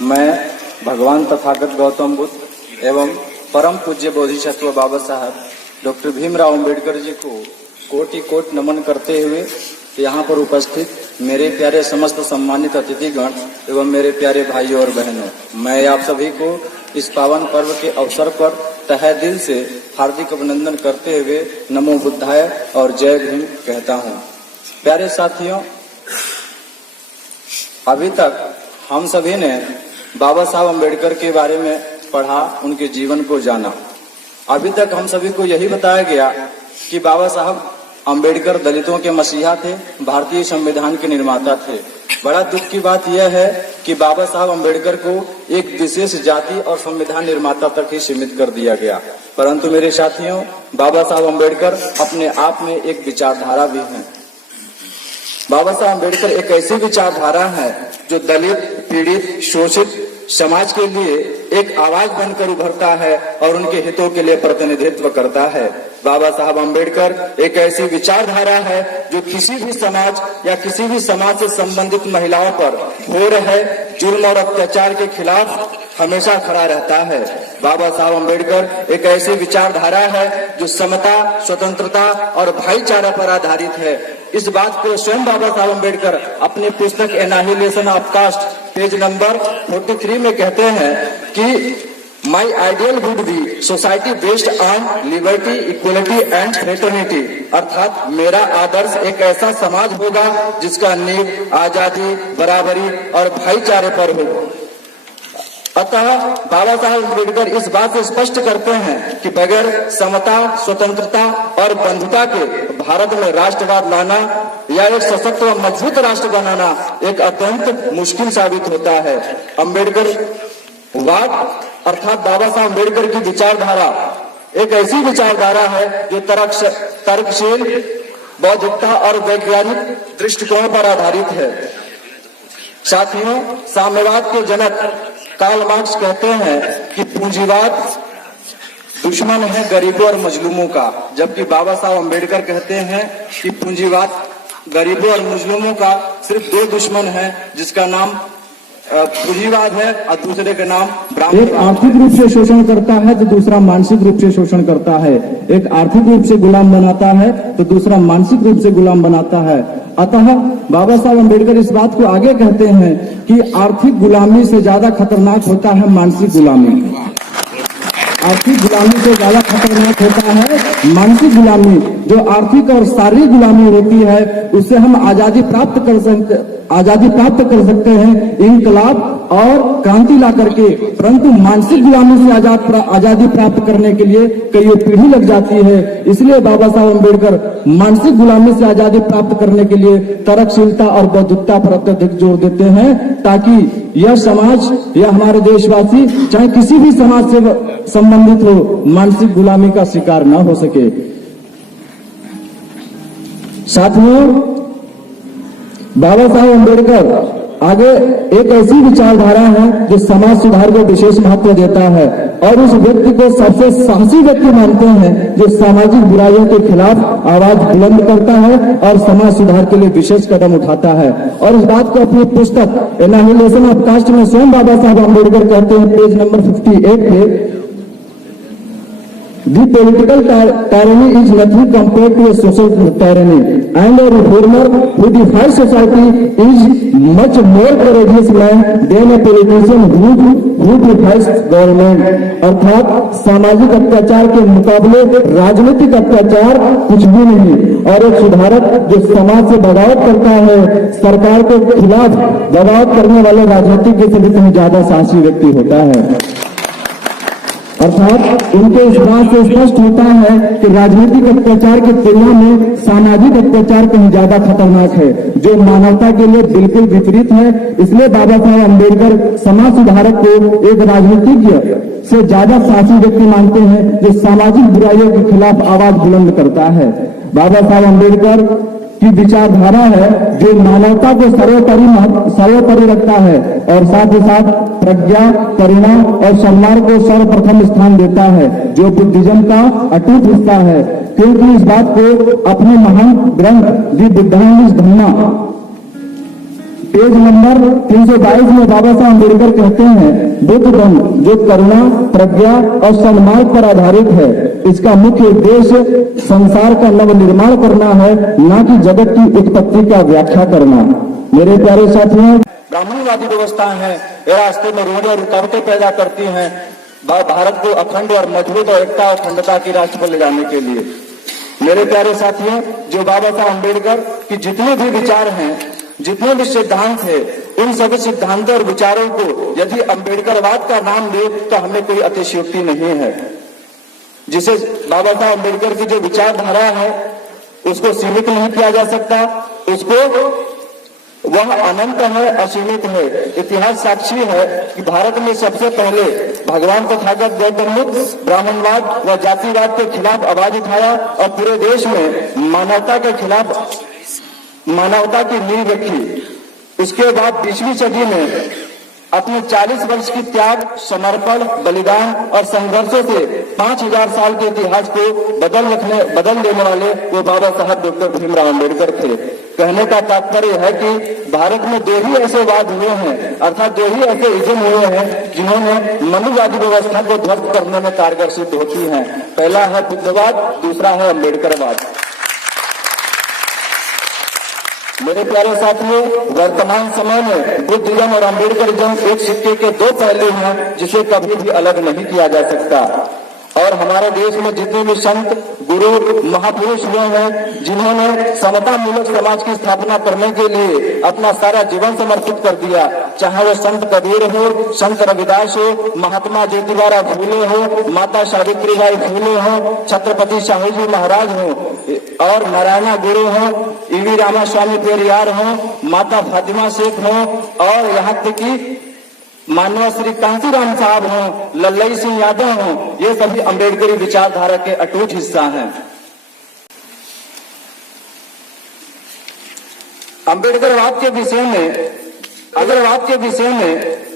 मैं भगवान तथागत गौतम बुद्ध एवं परम पूज्य बोधिसत्व बाबा साहब डॉक्टर भीमराव अंबेडकर जी को कोटि कोट नमन करते हुए यहाँ पर उपस्थित मेरे प्यारे समस्त सम्मानित अतिथिगण एवं मेरे प्यारे भाइयों और बहनों, मैं आप सभी को इस पावन पर्व के अवसर पर तहे दिल से हार्दिक अभिनंदन करते हुए नमो बुद्धाय और जय भीम कहता हूँ। प्यारे साथियों, अभी तक हम सभी ने बाबा साहब अम्बेडकर के बारे में पढ़ा, उनके जीवन को जाना। अभी तक हम सभी को यही बताया गया कि बाबा साहब अम्बेडकर दलितों के मसीहा थे, भारतीय संविधान के निर्माता थे। बड़ा दुख की बात यह है कि बाबा साहब अम्बेडकर को एक विशेष जाति और संविधान निर्माता तक ही सीमित कर दिया गया। परंतु मेरे साथियों, बाबा साहब अम्बेडकर अपने आप में एक विचारधारा भी है। बाबा साहब अम्बेडकर एक ऐसी विचारधारा है जो दलित, पीड़ित, शोषित समाज के लिए एक आवाज बनकर उभरता है और उनके हितों के लिए प्रतिनिधित्व करता है। बाबा साहब अम्बेडकर एक ऐसी विचारधारा है जो किसी भी समाज या किसी भी समाज से संबंधित महिलाओं पर हो रहे जुल्म और अत्याचार के खिलाफ हमेशा खड़ा रहता है। बाबा साहब अम्बेडकर एक ऐसी विचारधारा है जो समता, स्वतंत्रता और भाईचारा पर आधारित है। इस बात को स्वयं बाबा साहब अम्बेडकर अपनी पुस्तक annihilation of caste page number 43 में कहते हैं कि my ideal would be society based on liberty, equality and fraternity, अर्थात मेरा आदर्श एक ऐसा समाज होगा जिसका नींव आजादी, बराबरी और भाईचारे पर हो। अतः बाबा साहब अम्बेडकर इस बात से स्पष्ट करते हैं कि बगैर समता, स्वतंत्रता और बंधुता के भारत में राष्ट्रवाद लाना या एक सशक्त व मजबूत राष्ट्र बनाना एक अत्यंत मुश्किल साबित होता है। अम्बेडकर वाद अर्थात बाबा साहब अम्बेडकर की विचारधारा एक ऐसी विचारधारा है जो तर्कशील, बौद्धिकता और वैज्ञानिक दृष्टिकोण पर आधारित है। साथियों, साम्यवाद के जनक कार्ल मार्क्स कहते हैं कि पूंजीवाद दुश्मन है गरीबों और मजलूमों का, जबकि बाबा साहब अम्बेडकर कहते हैं कि पूंजीवाद गरीबों और मजलूमों का सिर्फ दो दुश्मन है, जिसका नाम पूंजीवाद है और दूसरे का नाम ब्राह्मण। एक आर्थिक रूप से शोषण करता है तो दूसरा मानसिक रूप से शोषण करता है। एक आर्थिक रूप से गुलाम बनाता है तो दूसरा मानसिक रूप से गुलाम बनाता है। अतः बाबा साहब अम्बेडकर इस बात को आगे कहते हैं कि आर्थिक गुलामी से ज्यादा खतरनाक होता है मानसिक गुलामी। आर्थिक गुलामी से ज्यादा खतरनाक होता है मानसिक गुलामी। जो आर्थिक और शारीरिक गुलामी होती है उससे हम आजादी प्राप्त कर सकते हैं इंकलाब और क्रांति ला करके, परंतु मानसिक गुलामी से आजादी प्राप्त करने के लिए कई पीढ़ी लग जाती है। इसलिए बाबा साहब अम्बेडकर मानसिक गुलामी से आजादी प्राप्त करने के लिए तर्कशीलता और बौद्धिकता पर अत्यधिक जोर देते हैं, ताकि यह समाज या हमारे देशवासी चाहे किसी भी समाज से संबंधित हो, मानसिक गुलामी का शिकार न हो सके। साथियों, बाबा साहब अम्बेडकर आगे एक ऐसी विचारधारा है जो समाज सुधार को विशेष महत्व देता है और उस व्यक्ति को सबसे साहसी व्यक्ति मानते हैं जो सामाजिक बुराइयों के खिलाफ आवाज बुलंद करता है और समाज सुधार के लिए विशेष कदम उठाता है। और इस बात को अपनी पुस्तक एनाहिलेशन ऑफ कास्ट में स्वयं बाबा साहब अम्बेडकर कहते हैं, पेज नंबर 58 पे, The political tyranny is nothing compared to a social tyranny, and a reformer who defies society is much more courageous man than a politician who defies government। अर्थात सामाजिक अत्याचार के मुकाबले राजनीतिक अत्याचार कुछ भी नहीं, और एक सुधारक जो समाज से बगावत करता है, सरकार के खिलाफ बगावत करने वाले राजनीतिक के से भी ज्यादा साहसी व्यक्ति होता है। अर्थात उनके इस बात से स्पष्ट होता है कि राजनीतिक अत्याचार की तुलना में सामाजिक अत्याचार कहीं ज्यादा खतरनाक है, जो मानवता के लिए बिल्कुल विपरीत है। इसलिए बाबा साहब अम्बेडकर समाज सुधारक को एक राजनीतिज्ञ से ज्यादा साहसी व्यक्ति मानते हैं जो सामाजिक बुराइयों के खिलाफ आवाज बुलंद करता है। बाबा साहब अम्बेडकर की विचारधारा है जो मानवता को सर्वोपरि रखता है और साथ ही साथ प्रज्ञा, करुणा और सम्मान को सर्वप्रथम स्थान देता है, जो बुद्धिज्म का अटूट हिस्सा है। क्योंकि इस बात को अपने महान ग्रंथ दि बुद्धांगिस धम्मा पेज नंबर 322 में बाबा साहब अम्बेडकर कहते हैं, बुद्ध धर्म जो करुणा, प्रज्ञा और सन्मार्ग पर आधारित है, इसका मुख्य उद्देश्य संसार का नव निर्माण करना है, न कि जगत की उत्पत्ति का व्याख्या करना। मेरे प्यारे साथियों, ब्राह्मणवादी व्यवस्थाएं हैं, ये रास्ते में रोड़े और रुकावटें पैदा करती हैं भारत को अखंड और मजबूत और एकता और अखंडता की रास्ते पर ले जाने के लिए। मेरे प्यारे साथियों, जो बाबा साहब अम्बेडकर की जितने भी विचार हैं, जितने भी सिद्धांत है, उन सभी सिद्धांतों और विचारों को यदि अम्बेडकरवाद का नाम दे तो हमें कोई अतिशयोक्ति नहीं है। जिसे बाबा साहब अम्बेडकर की जो विचारधारा है उसको सीमित नहीं किया जा सकता, उसको वह अनंत है, असीमित है। इतिहास साक्षी है कि भारत में सबसे पहले भगवान तथागत गौतम बुद्ध ब्राह्मणवाद व जातिवाद के खिलाफ आवाज उठाया और पूरे देश में मानवता के खिलाफ मानवता की नींव रखी। उसके बाद 20वीं सदी में अपने 40 वर्ष की त्याग, समर्पण, बलिदान और संघर्षों से 5000 साल के इतिहास को बदल देने वाले वो बाबा साहब डॉक्टर भीमराव अम्बेडकर थे। कहने का तात्पर्य है कि भारत में 2 ही ऐसे वाद हुए हैं, अर्थात 2 ही ऐसे इज़म हुए हैं जिन्होंने मनुवादी व्यवस्था को ध्वस्त करने में कारगर सिद्ध होती हैं। पहला है बुद्धवाद, दूसरा है अम्बेडकरवाद। मेरे प्यारे साथियों, वर्तमान समय में बुद्धिज्म और अम्बेडकरिज्म एक सिक्के के 2 पहलू हैं जिसे कभी भी अलग नहीं किया जा सकता। और हमारे देश में जितने भी संत, गुरु, महापुरुष हुए हैं जिन्होंने समता मूलक समाज की स्थापना करने के लिए अपना सारा जीवन समर्पित कर दिया, चाहे वो संत कबीर हो, संत रविदास हो, महात्मा ज्योतिबा फूले हो, माता सावित्रीबाई फूले हो, छत्रपति शाहू जी महाराज हो और नारायणा गुरु हो, ईवी रामास्वामी पेरियार हो, माता फातिमा शेख हो और यहाँ तक कि माननीय श्री कांसीराम साहब हों, लल्लई सिंह यादव हों, ये सभी अम्बेडकरी विचारधारा के अटूट हिस्सा हैं। अम्बेडकरवाद के विषय में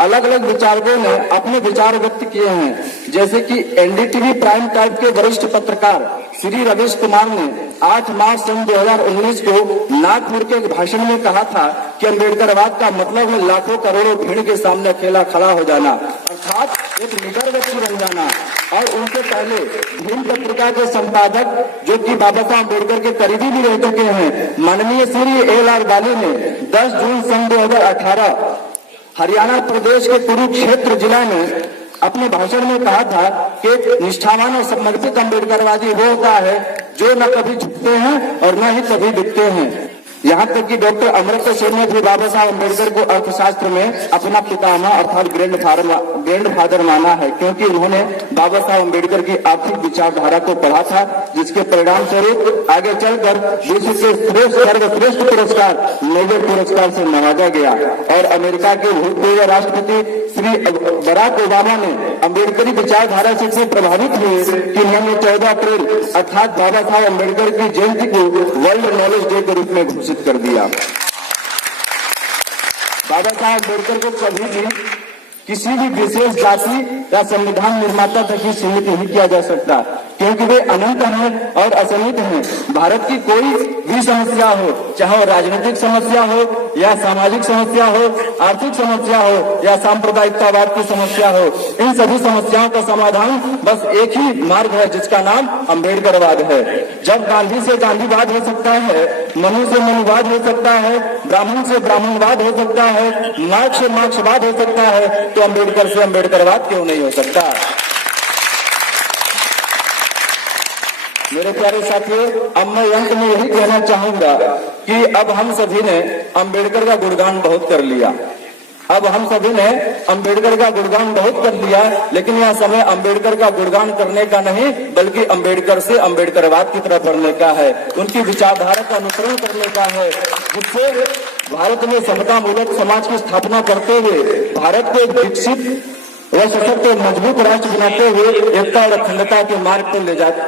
अलग अलग विचारकों ने अपने विचार व्यक्त किए हैं, जैसे कि एनडीटीवी प्राइम टाइम के वरिष्ठ पत्रकार श्री रवीश कुमार ने 8 मार्च सन 2019 को नागपुर के भाषण में कहा था कि अम्बेडकरवाद का मतलब है लाखों करोड़ों भीड़ के सामने अकेला खड़ा हो जाना, अर्थात एक निडर व्यक्ति बन जाना। और उनसे पहले भीम पत्रिका के संपादक जो कि बाबा साहब अम्बेडकर के करीबी भी रह चुके हैं, माननीय श्री एल.आर. बाली ने 10 जून सन 2018 हरियाणा प्रदेश के कुरुक्षेत्र जिला में अपने भाषण में कहा था कि निष्ठावान और समर्पित अम्बेडकरवादी वो होता है जो न कभी झुकते हैं और न ही कभी बिकते हैं। यहाँ तक कि डॉक्टर अमृता सेन ने भी बाबा साहब अम्बेडकर को अर्थशास्त्र में अपना पितामह अर्थात ग्रैंड फादर माना है, क्योंकि उन्होंने बाबा साहब अम्बेडकर की आर्थिक विचारधारा को पढ़ा था, जिसके परिणाम स्वरूप आगे चलकर विश्व के सर्वश्रेष्ठ पुरस्कार नोबेल पुरस्कार से नवाजा गया। और अमेरिका के भूतपूर्व राष्ट्रपति श्री बराक ओबामा ने अम्बेडकरी विचारधारा से इतने प्रभावित हुए कि उन्होंने 14 अप्रैल अर्थात बाबा साहब अम्बेडकर की जयंती को वर्ल्ड नॉलेज डे के रूप में घोषित कर दिया। बाबा साहब अम्बेडकर को कभी भी किसी भी विशेष जाति या संविधान निर्माता तक ही सीमित नहीं किया जा सकता, क्योंकि वे अनंत हैं और असीमित हैं। भारत की कोई भी समस्या हो, चाहे वो राजनीतिक समस्या हो या सामाजिक समस्या हो, आर्थिक समस्या हो या सांप्रदायिकतावाद की समस्या हो, इन सभी समस्याओं का समाधान बस एक ही मार्ग है जिसका नाम अम्बेडकरवाद है। जब गांधी से गांधीवाद हो सकता है, मनु से मनुवाद हो सकता है, ब्राह्मण से ब्राह्मणवाद हो सकता है, मार्क्स से मार्क्सवाद हो सकता है, तो अम्बेडकर से अम्बेडकरवाद क्यों नहीं हो सकता। मेरे प्यारे साथियों, अब मैं अंत में यही कहना चाहूंगा कि अब हम सभी ने अम्बेडकर का गुणगान बहुत कर लिया, लेकिन यह समय अम्बेडकर का गुणगान करने का नहीं बल्कि अम्बेडकर से अम्बेडकरवाद की तरफ बढ़ने का है, उनकी विचारधारा का अनुसरण करने का है, जिससे भारत में समता मूलक समाज की स्थापना करते हुए भारत को एक विकसित व सशक्त और मजबूत राष्ट्र बनाते हुए एकता और अखंडता के मार्ग पर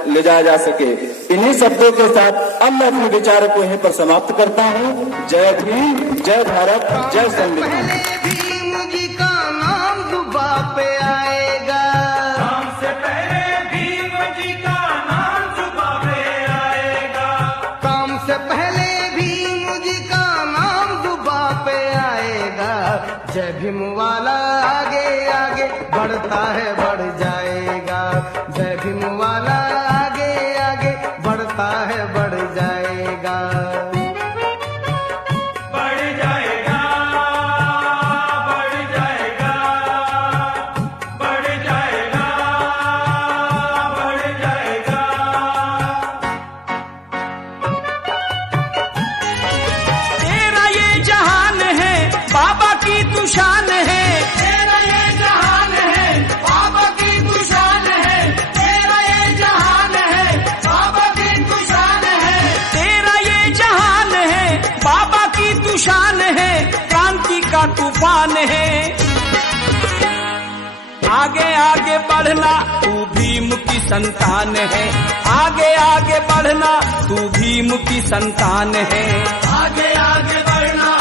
ले जाया जा सके। इन्हीं शब्दों के साथ अब मैं अपने विचारों को यहीं पर समाप्त करता हूँ। जय भीम, जय भारत, जय संविधान। भीम जी का नाम जुबा पे आएगा, हमसे पहले भीम जी का नाम जुबा पे आएगा, काम से पहले भीम जी का नाम जुबा पे जय भीम वाला आगे आगे बढ़ता है बढ़ जाएगा, जय भीम वाला आगे आगे बढ़ता है बढ़ जाएगा। बढ़ जाएगा, बढ़ जाएगा, बढ़ जाएगा, बढ़ जाएगा। तेरा ये जहान है बाबा की तू शान है, तेरा ये जहान है बाबा की तू शान है, तेरा ये जहान है बाबा की तू शान है, तेरा ये जहान है बाबा की तू शान है, क्रांति का तूफान है। आगे आगे बढ़ना तू भीम की संतान है, आगे आगे बढ़ना तू भीम की संतान है, आगे आगे बढ़ना